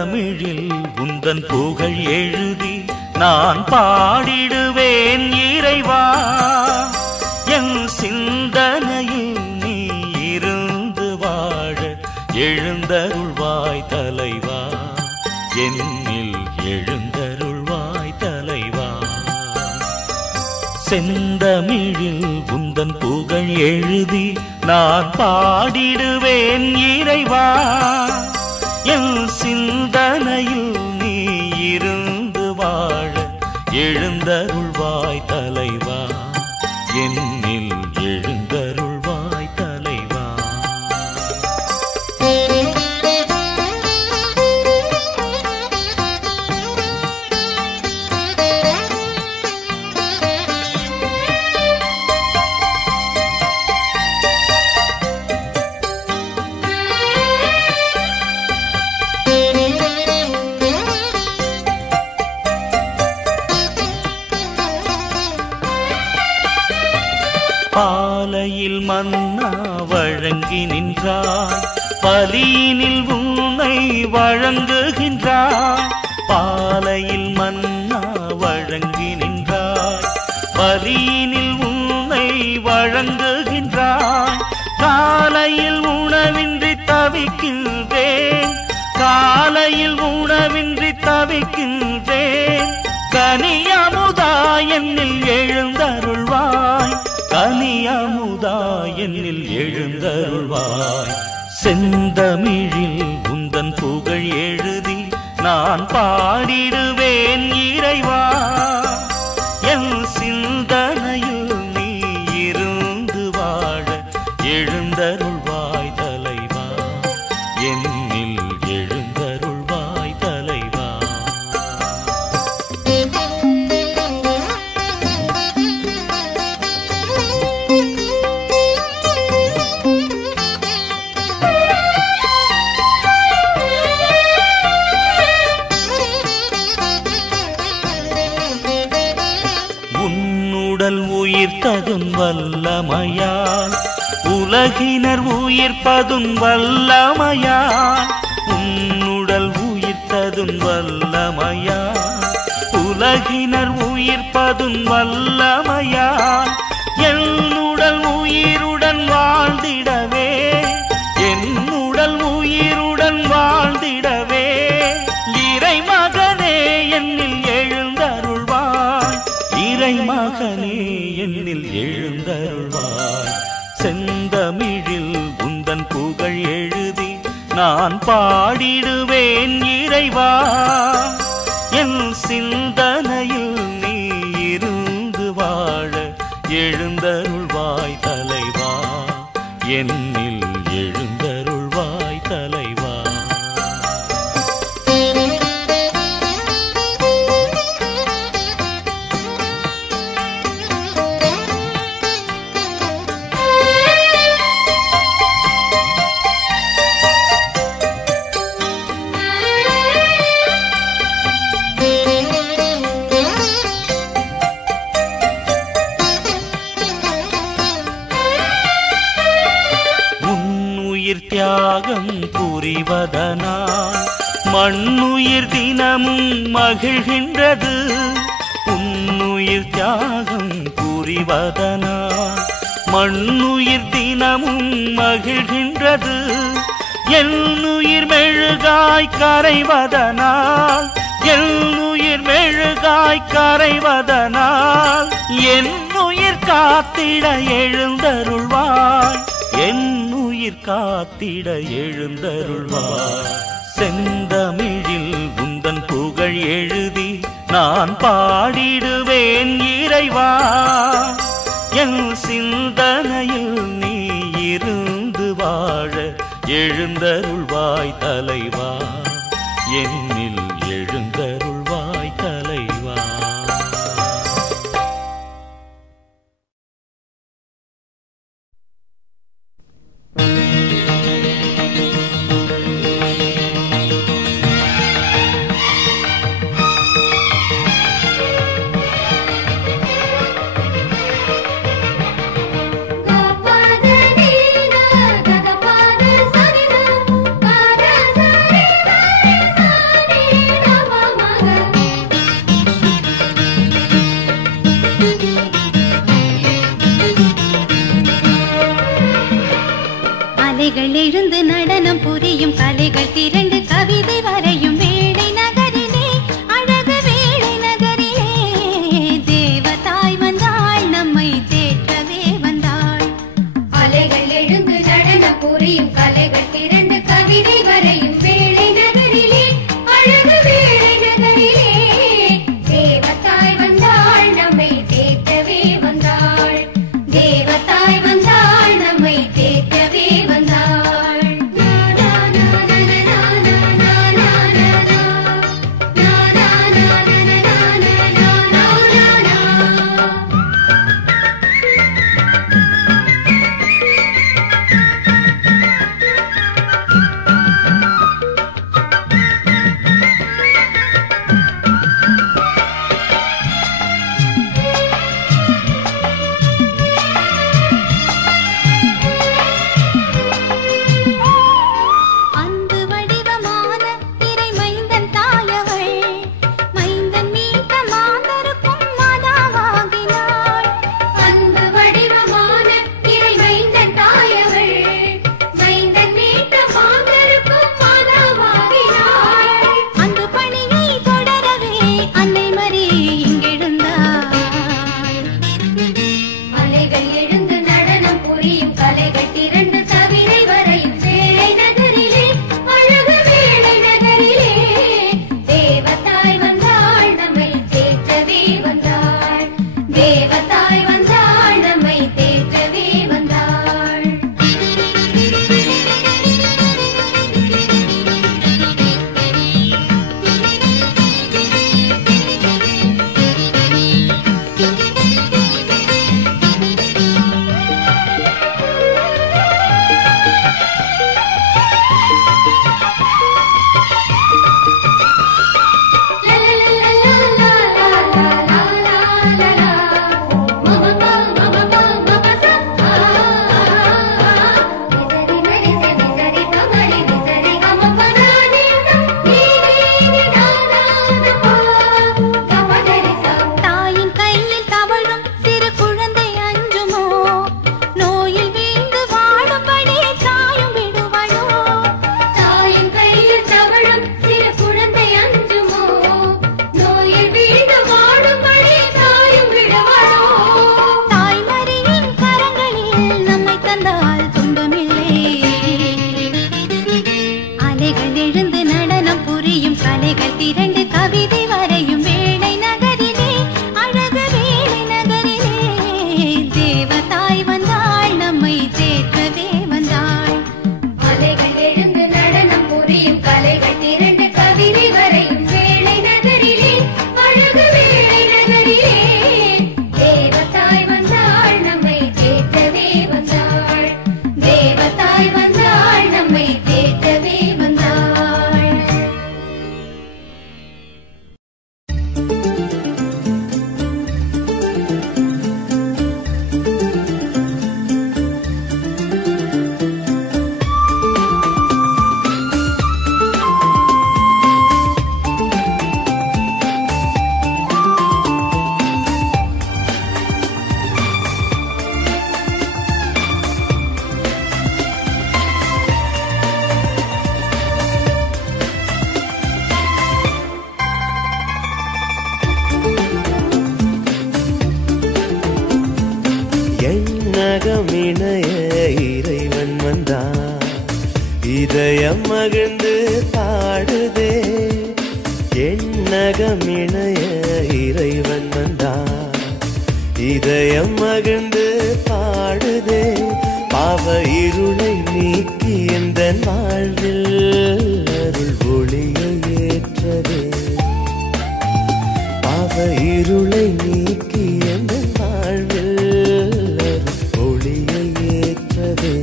செந்தமிழில் உந்தன் புகழ் எழுதி நான் பாடிடுவேன் இறைவா. என் சிந்தனையில் நீ இருந்து வாழ எழுந்தருள்வாய் தலைவா. என்னில் எழுந்தருள்வாய் தலைவா. செந்தமிழில் உந்தன் புகழ் எழுதி நான் பாடிடுவேன் இறைவா. என் சிந்தனையில் நீ இருந்து வாழ எழுந்தருள்வாய் தலைவா. என்னில் எழுந்தருள்வாய் தலைவா. பாலையில் மன்னா வழங்கி நின்றாய், பலியினில் உன்னை வழங்குகின்றாய். பாலையில் மன்னா வழங்கி நின்றாய், பலியினில் உன்னை வழங்குகின்றாய். காலையில் உணவின்றி தவிக்கின்றேன், காலையில் உணவின்றி தவிக்கின்றேன். கனியமுதா என்னில் எழுந்தருள்வாய், கனியமுதா என்னில் எழுந்தருள்வாய். செந்தமிழில் உந்தன் புகழ் எழுதி நான் பாடிடுவேன் இறைவா. என் சிந்தனையில் நீ இருந்து வாழ எழுந்தருள்வாய் தலைவா. என்னில் எழுந்தருள்வாய் தலைவா. உன்னுடல் உயிர்த்ததும் வல்லமையால் உலகினர் உயிர்ப்பதும் வல்லமையால். உன்னுடல் உயிர்த்ததும் வல்லமையால் உலகினர் உயிர்ப்பதும் வல்லமையால். என்னுடல் உயிருடன் வாழ்ந்திடவே, என்னுடல் உயிருடன் வாழ்ந்திடவே இறைமகனே என்னில் எழுந்தருள்வாய், இறைமகனே என்னில் எழுந்தருள்வாய். செந்தமிழில் உந்தன் புகழ் எழுதி நான் பாடிடுவேன் இறைவா. என் சிந்தனையில் நீ இருந்து வாழ எழுந்தருள்வாய் தலைவா. என்னில் எழுந்தருள்வாய் தலைவா. தியாகம் புரிவதனால் மண்ணுயிர் தினமும் மகிழ்கின்றது. உன்னுயிர் தியாகம் புரிவதனால் மண்ணுயிர் தினமும் மகிழ்கின்றது. என்னுயிர் மெழுகாய் கரைவதனால், என்னுயிர் மெழுகாய் கரைவதனால் என்னுயிர் காத்திட எழுந்தருள்வாய், என்னுயிர் காத்திட எழுந்தருள்வாய். செந்தமிழில் உந்தன் புகழ் எழுதி நான் பாடிடுவேன் இறைவா. என் சிந்தனையில் நீ இருந்து வாழ எழுந்தருள்வாய் தலைவா. என்னில் எழுந்தருள்வாய் தலைவா. Bye. அலைகள் எழுந்து நடனம் புரியும் கலைகள் திரண்டு கவிதை வரையும் வேளை நகரிலே அழகு வேளை நகரிலே தேவதாய் வந்தாள் நம்மை சேர்க்கவே வந்தாள். அலைகள் எழுந்து நடனம் புரியும் கலைகள் திரண்டு கவிதை வரையும் வேளை நகரிலே அழகு வேளை நகரிலே தேவதாய் வந்தாள் நம்மை சேர்க்கவே வந்தாள். தேவதாய் வந்தாள் நம்மை சேர்க்கவே வந்தாள். எண்ணகமிணைய இறைவன் வந்தார், இதயம் மகிழ்ந்து பாடுதே. எண்ணகமிணைய இறைவன் வந்தார், இதயம் மகிழ்ந்து பாடுதே. பாவ இருளை நீக்கி எந்த வாழ்வில் அருள் ஒளியை ஏற்றதே. பாவ இருளை நீக்கி எந்த வாழ்வில் ஒளியை ஏற்றதே.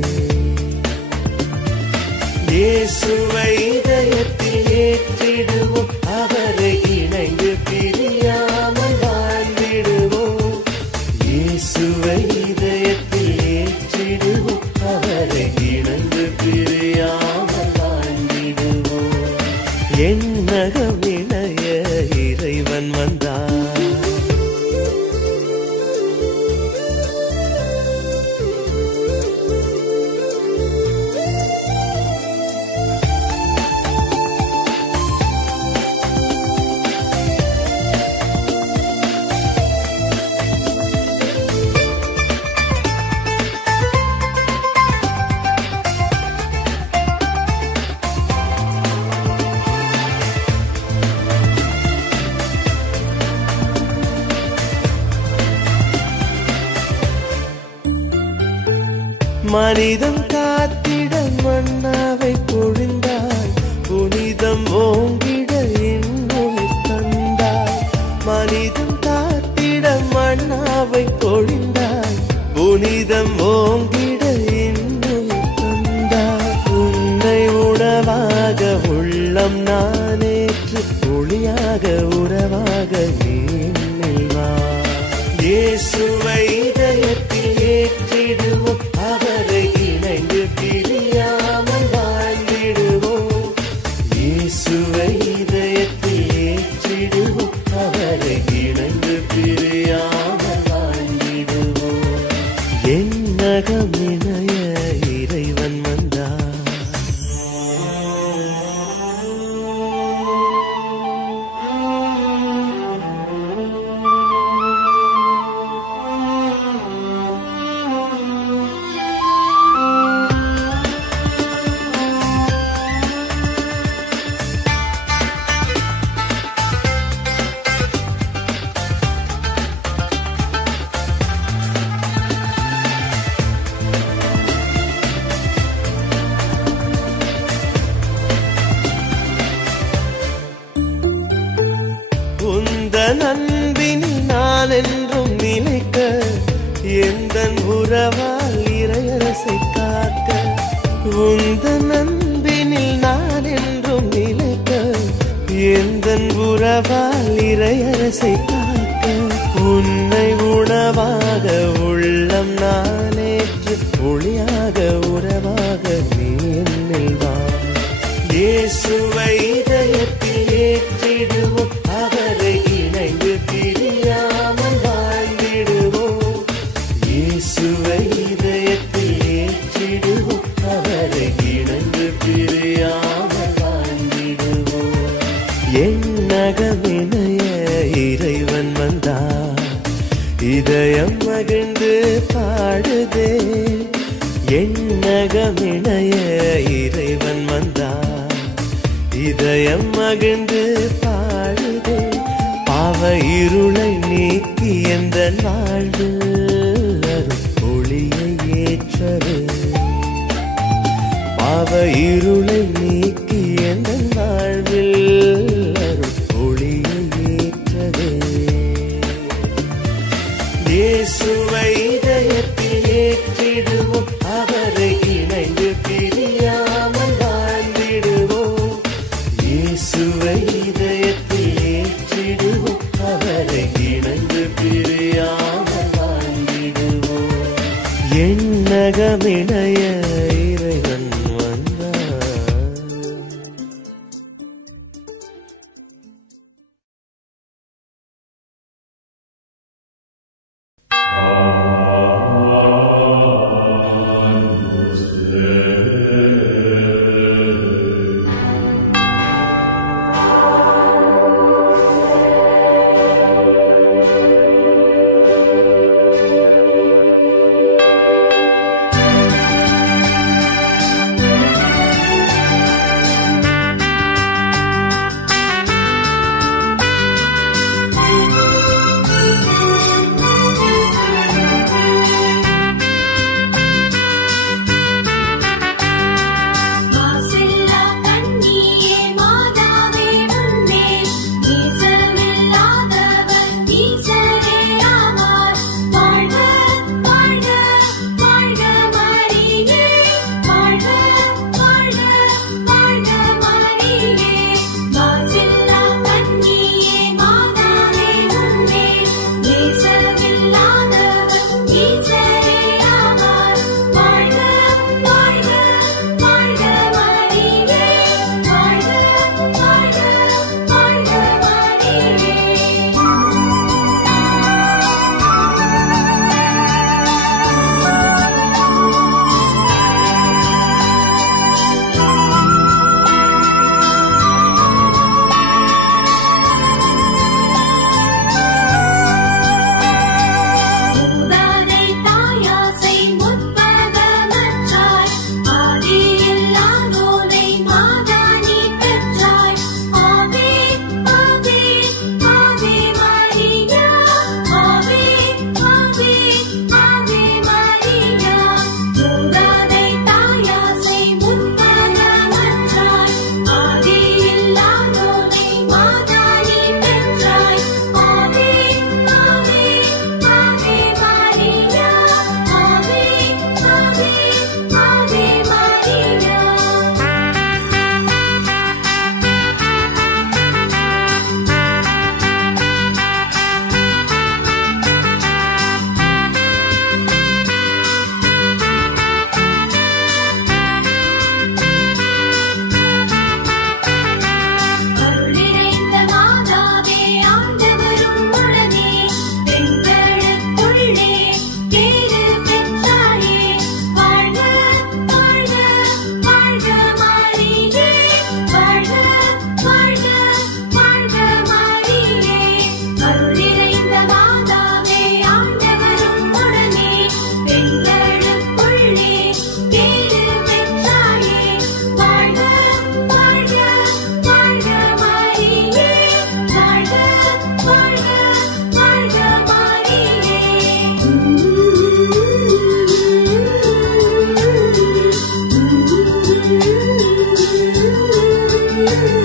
இயேசுவை இதயத்தில் ஏற்றிடுவோம், அவரை இணைந்து பிரியாமல் வாழ்ந்திடுவோம். இயேசுவை இதயத்தில் ஏற்றிடுவோம், அவரை இணைந்து பிரியாமல் வாழ்ந்திடுவோம். எண்ணகமிணைய இறைவன் வந்தார். மனிதம் காத்திட மன்னாவை பொழிந்தாய், புனிதம் ஓங்கிட இன்னும் தந்தாய். மனிதம் காத்திட மன்னாவை பொழிந்தாய், புனிதம் ஓங்கிட இன்னும் தந்தாய். உன்னை உணவாக உள்ளம் நானேற்று, ஒளியாக உறவாக நீ வா. இயேசுவை இதயத்தில் ஏற்றிடுவோம், அவரை இணைந்து பிரியாமல் வாழ்ந்திடுவோம். இயேசுவை இதயத்தில் ஏற்றிடுவோம், அவரை இணைந்து பிரியாமல் வாழ்ந்திடுவோம். எண்ணகமிணைய இறைவன் வந்தார். நண்பினில் நான் என்றும் நிலைக்க, எந்தன் உறவால் இறையரசை காக்க. உந்தன் நண்பினில் நான் என்றும் நிலைக்க, எந்தன் உறவால் இறையரசை காக்க. உன்னை உணவாக உள்ளம் நானேற்று, ஒளியாக உறவாக நீ என்னில் வா. இயேசுவை இதயத்தில் ஏற்றிடுவோம், அவரை இணைந்து பிரியாமல் வாழ்ந்திடுவோம். இயேசுவை இதயத்தில் ஏற்றிடுவோம், அவரை இணைந்து பிரியாமல் வாழ்ந்திடுவோம். எண்ணகமிணைய இறைவன் வந்தார், இதயம் மகிழ்ந்து பாடுதே. எண்ணகமிணைய இறைவன் வந்தார், இதயம் மகிழ்ந்து பாடுதே. பாவ இருளை நீக்கி எந்த வாழ்வில் அருள் ஒளியை ஏற்றவே. பாவ இருளை நீக்கி எந்த வாழ்வில் அருள் ஒளியை ஏற்றவே. இயேசுவை இதயத்தில் ஏற்றிடுவோம், அவரை இணைந்து பிரியாமல் வாழ்ந்திடுவோம். இயேசுவை இதயத்தில் ஏற்றிடுவோம், அவரை இணைந்து பிரியாமல் வாழ்ந்திடுவோம். எண்ணகமிணைய இறைவன் வந்தார். Thank you.